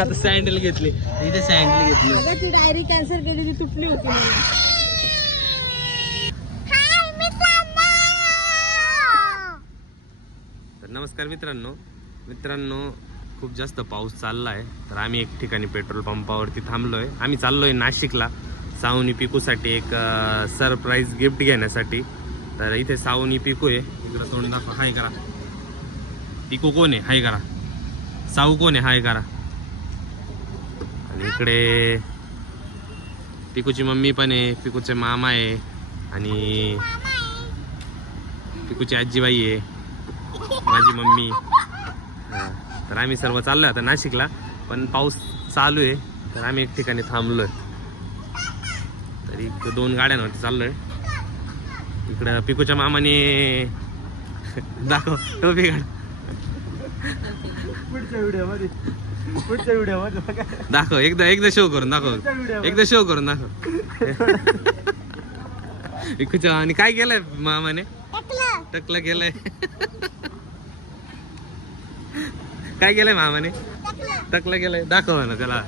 आता सँडल घेतली. इथे सँडल घेतली. अगं ती डायरी कॅन्सल केली ती तुटली होती. तर नमस्कार मित्रांनो. मित्रांनो खूप जास्त पाऊस चालला आहे तर आम्ही एक ठिकाणी पेट्रोल पंपावरती थांबलो आहे आम्ही चाललो आहे नाशिकला. सावनी पिकूसाठी एक सरप्राईज गिफ्ट घेण्यासाठी. तर इथे सावनी पिकू आहे. इकडं तोंड दाखवा. हाय करा. पिकू कोण आहे? हाय करा. साऊ कोण आहे? हाय करा. आणि इकडे पिकूची मम्मी पण आहे पिकूचे मामा आहे आणि पिकूची आजीबाई आहे माझी मम्मी. हा. तर आम्ही सर्व चाललो आता नाशिकला पण पाऊस चालू आहे तर आम्ही एक ठिकाणी थांबलोय. तरी एक दोन गाड्यांवरती चाललोय. इकडं पिकूच्या मामाने दाखव टोपी काढ. पुढच्या पुढच्या बघा. दाखव एकदा एकदा शो करून दाखव. एकदा शो करून दाखव. पिकूच्या मामाने काय केलंय मामाने? टकलं केलंय. काय केलंय मामाने? टकलं केलंय. दाखव ना त्याला.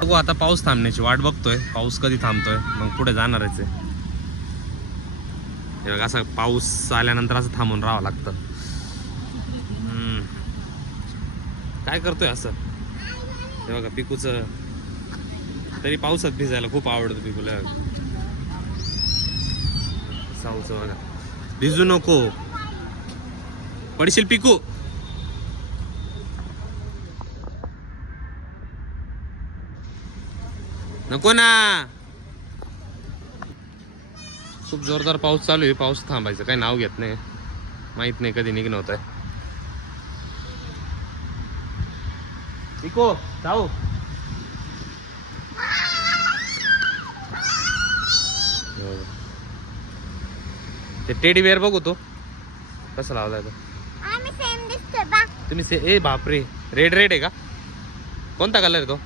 बघू आता पाऊस थांबण्याची वाट बघतोय. पाऊस कधी थांबतोय? मग पुढे जाणारच आहे. हे बघा असं पाऊस आल्यानंतर असं थांबून राहावं लागतं. हम्म. काय करतोय असं? हे बघा पिकूच. तरी पावसात भिजायला खूप आवडतं पिकूला. साऊचं बघा. भिजू नको. पडशील पिकू. नको ना. खूप जोरदार पाऊस चालू आहे. पाऊस थांबायचं काही नाव घेत नाही. माहीत नाही कधी निघणं होत आहे इको जाऊ. ते टेडी बेअर बघू तो. कसा लावलाय तो? तुम्ही से ए बापरे. रेड रेड आहे का? कोणता कलर आहे तो?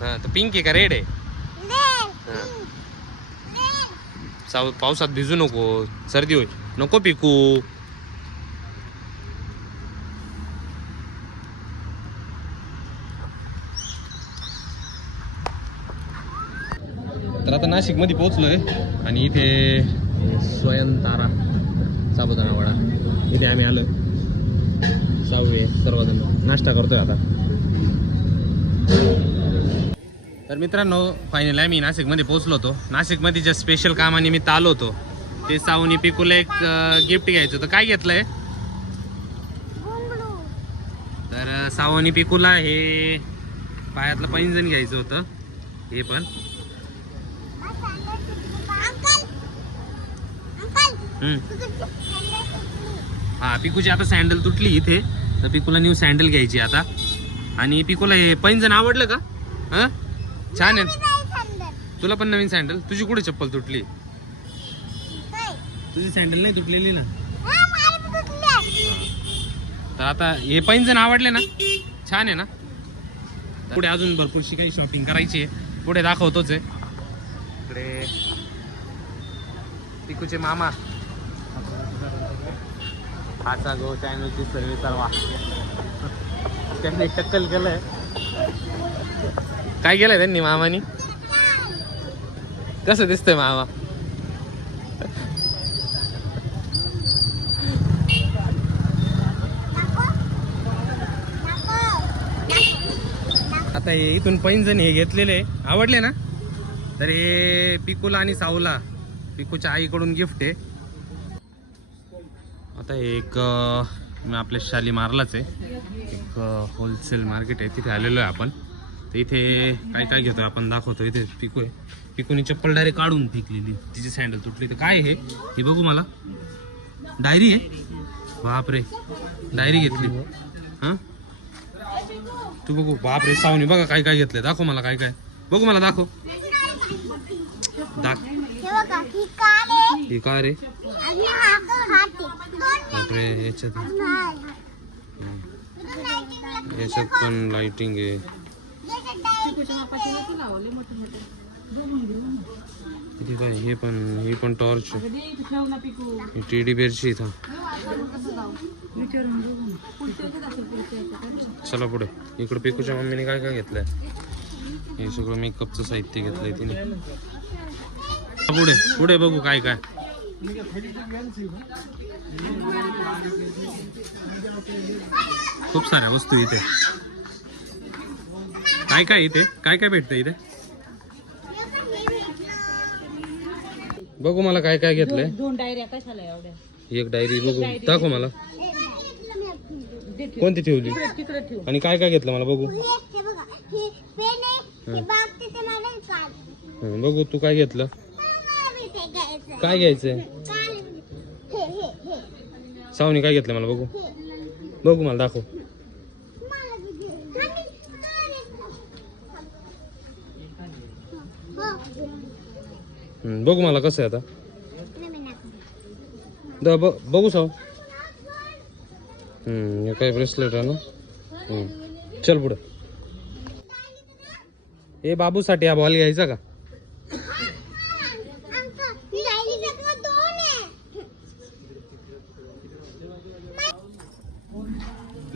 हा तो पिंक आहे का? रेड आहे हा. चाव पावसात भिजू नको सर्दी होईल. नको पिकू. तर आता नाशिकमध्ये पोहोचलोय आणि इथे स्वयंतारा साबुदाणा वडा. इथे आम्ही आलो साऊ सर्वजण. नाश्ता करतोय आता. तर मित्रांनो फायनल आम्ही नाशिकमध्ये पोहोचलो होतो. नाशिकमध्ये ज्या स्पेशल कामानिमित्त आलो होतो ते सावनी पिकूला एक गिफ्ट घ्यायचं होतं. काय घेतलंय? तर अं, सावनी पिकूला हे पायातलं पैंजण घ्यायचं होतं. हे पण. हा पिकूची आता सँडल तुटली इथे. तर पिकूला न्यू सँडल घ्यायची आता. आणि पिकूला हे पैंजण आवडलं का? हा? छान आहे. तुला पण नवीन सँडल तुझी कुठे चप्पल तुटली? तुझी सँडल नाही तुटलेली ना? तर आता हे पैंजण आवडले ना छान आहे ना? पुढे अजून भरपूरशी काही शॉपिंग करायची आहे. पुढे दाखवतोच आहे. इकडे पिकूचे मामा. हाचा गो चॅनलची सर्वे सर्वा. त्यांनी टक्कल केलंय. काय केलंय त्यांनी मामानी? कसं दिसतंय मामा? आता हे इथून पैंजण हे घेतलेले. आवडले ना? तर हे पिकूला आणि साऊला. पिकूच्या आईकडून गिफ्ट आहे. आता एक मी आपल्या शालीमारलाच आहे. एक होलसेल मार्केट आहे. तिथे आलेलो आहे आपण. तर इथे काय काय घेतो आपण? दाखवतो इथे पिकू आहे. पिकूनी चप्पल डायरेक्ट काढून फेकलेली तिची सँडल तुटली. तर काय आहे हे? बघू मला. डायरी आहे? बापरे. डायरी घेतली. हाँ? तू बघू. बापरे सावनी बघा काय काय घेतलंय. दाखव मला काय काय. बघू मला दाखव. हे रे? बापरे याच्यात. याच्यात पण लाइटिंग आहे. इथे काय हे पण हे पण टॉर्च ठेव ना पिकू. टेडी बेअरची इथं. विचारून बघू ना. पुढच्या याच्यात असेल, पुढच्या याच्यात. चला पुढे. इकडे पिकूच्या मम्मीने काय काय घेतलंय? हे सगळं मेकअपचं साहित्य घेतलंय तिने. पुढे पुढे बघू काय काय. खूप साऱ्या वस्तू इथे. काय काय इथे? काय काय भेटतं इथे? बघू मला काय काय घेतलंय. दोन- डायऱ्या कशाला एवढ्या. एक डायरी बघू दाखव मला. कोणती ठेवली? तिकडे तिकडे ठेव. आणि काय काय घेतलं मला बघू. हे बघा हे पेन आहे हे बाग तिथे मला काढ हं, बघू तू काय घेतलं? काय घ्यायचंय? सावनी काय घेतलं मला बघू. बघू मला दाखव मला बी दे. आणि काढ. हो. हं, बघू मला कसं आहे आता. द ब बघू साव. हे काय ब्रेसलेट आहे ना? चल पुढे. हे बाबूसाठी हा बॉल घ्यायचा का?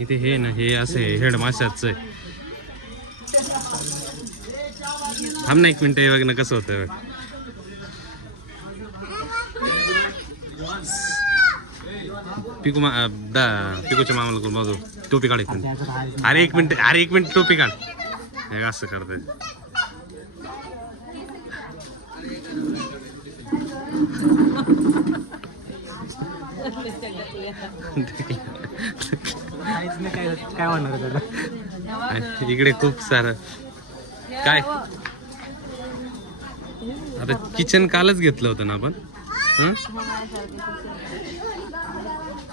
इथे हे ना हे असे हेड माशाच आहे. थांब ना एक मिनिट हे बघ ना कसं होतं पिकू मा दा पिकूच्या मामाला करून माझं टोपी काढ एक मिनिट. अरे एक मिनिट अरे एक मिनिट टोपी काढ. हे असं करतंय इकडे खूप सारं. काय? आता किचन कालच घेतलं होतं ना आपण?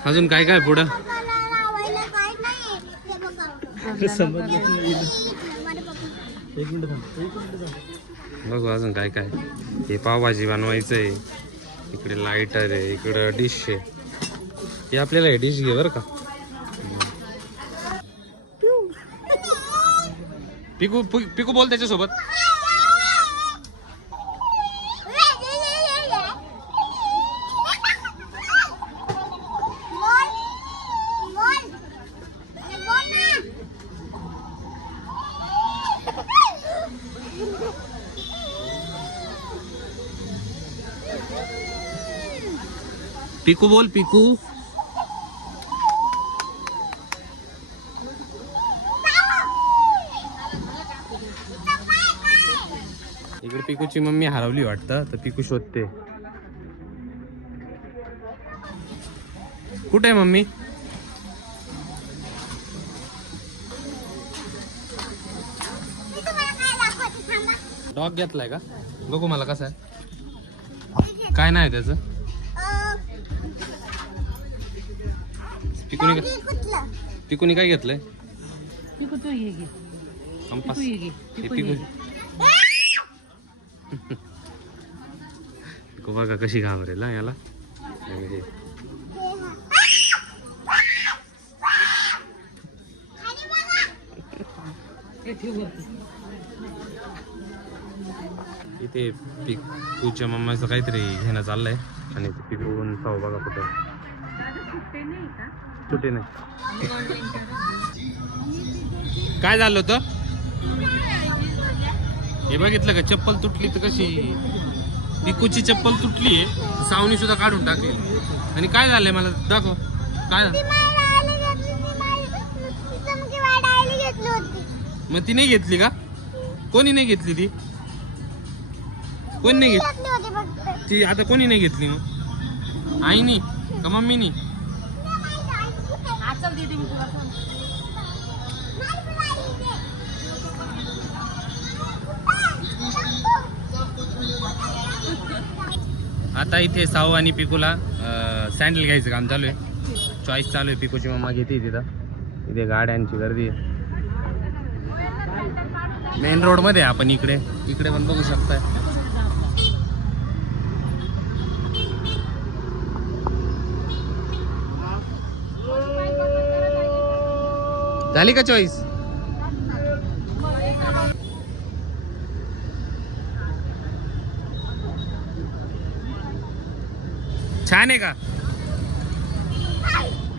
अजून काय काय पुढं? बघू अजून काय काय. हे पावभाजी बनवायचं आहे इकडे लायटर आहे इकडं डिश आहे. हे आपल्याला हे डिश घे बरं का. पिकू पिकू बोल त्याच्यासोबत. पिकू बोल पिकू. इकडे पिकूची मम्मी हरवली वाटतं तर पिकू शोधते. कुठे आहे मम्मी? डॉग घेतलाय का? बघू मला कसं आहे. काय नाही त्याचं? पिकूनी? पिकूनी काय घेतलंय? पिकू तू ये घे. कंपास. पिकू ये घे. हे पिकू पिकू. ये पिकू बघा कशी घाबरेल हा याला. आणि हे. हे ठेव वरती. इथे पिकूच्या मम्माचं काहीतरी घेणं चाललंय. आणि ते पिकून साव बघा कुठे. कुठे नाही. काय झालं होतं? हे बघितलं का? चप्पल तुटली तर कशी? पिकूची चप्पल तुटली आहे सावनी सुद्धा काढून टाकली. आणि काय झालंय मला दाखव. काय झालं? मग ती नाही घेतली का? कोणी नाही घेतली ती? कोणी नाही घेतली ती आता कोणी नाही घेतली मग? आईनी का मम्मीनी? मी तुला आता इथे साऊ आणि पिकूला सँडल घ्यायचं काम चालू आहे. चॉईस चालू आहे. पिकूची मम्मा घेते तिथं. इथे गाड्यांची गर्दी आहे. मेन रोडमध्ये आहे आपण इकडे. इकडे पण बघू शकताय. झाली का चॉईस छान आहे का?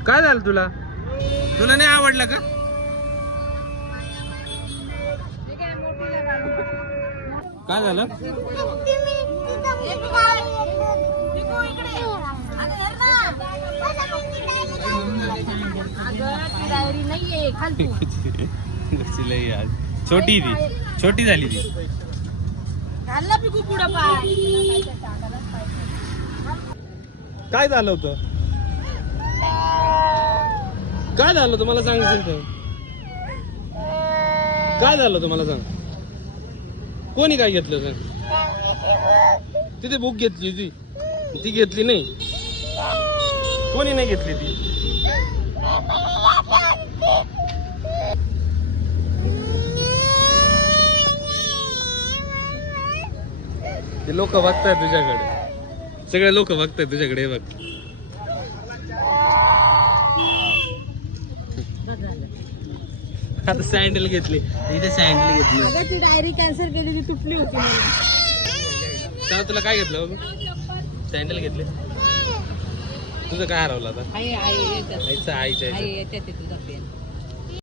काय झालं तुला? तुला नाही आवडलं का? काय झालं? लई आज. छोटी ती. छोटी झाली ती. घालला पिकू पुढं पाय. काय झालं होतं? काय झालं होतं? मला सांगितलं तर काय झालं होतं? मला सांग. कोणी काय घेतलं सांग तिथे बुक घेतली ती ती घेतली नाही. कोणी नाही घेतली ती. ते लोक बघताय तुझ्याकडे. सगळे लोक बघताय तुझ्याकडे हे बघ. आता सँडल घेतली. इथे सँडल घेतली. अगं ती डायरी कॅन्सल केली ती तुटली होती तुला काय घेतलं बाबू? सँडल घेतले. तुझं काय हरवलं आता? येतात आईचं आईच्या. येतात तुझा पेन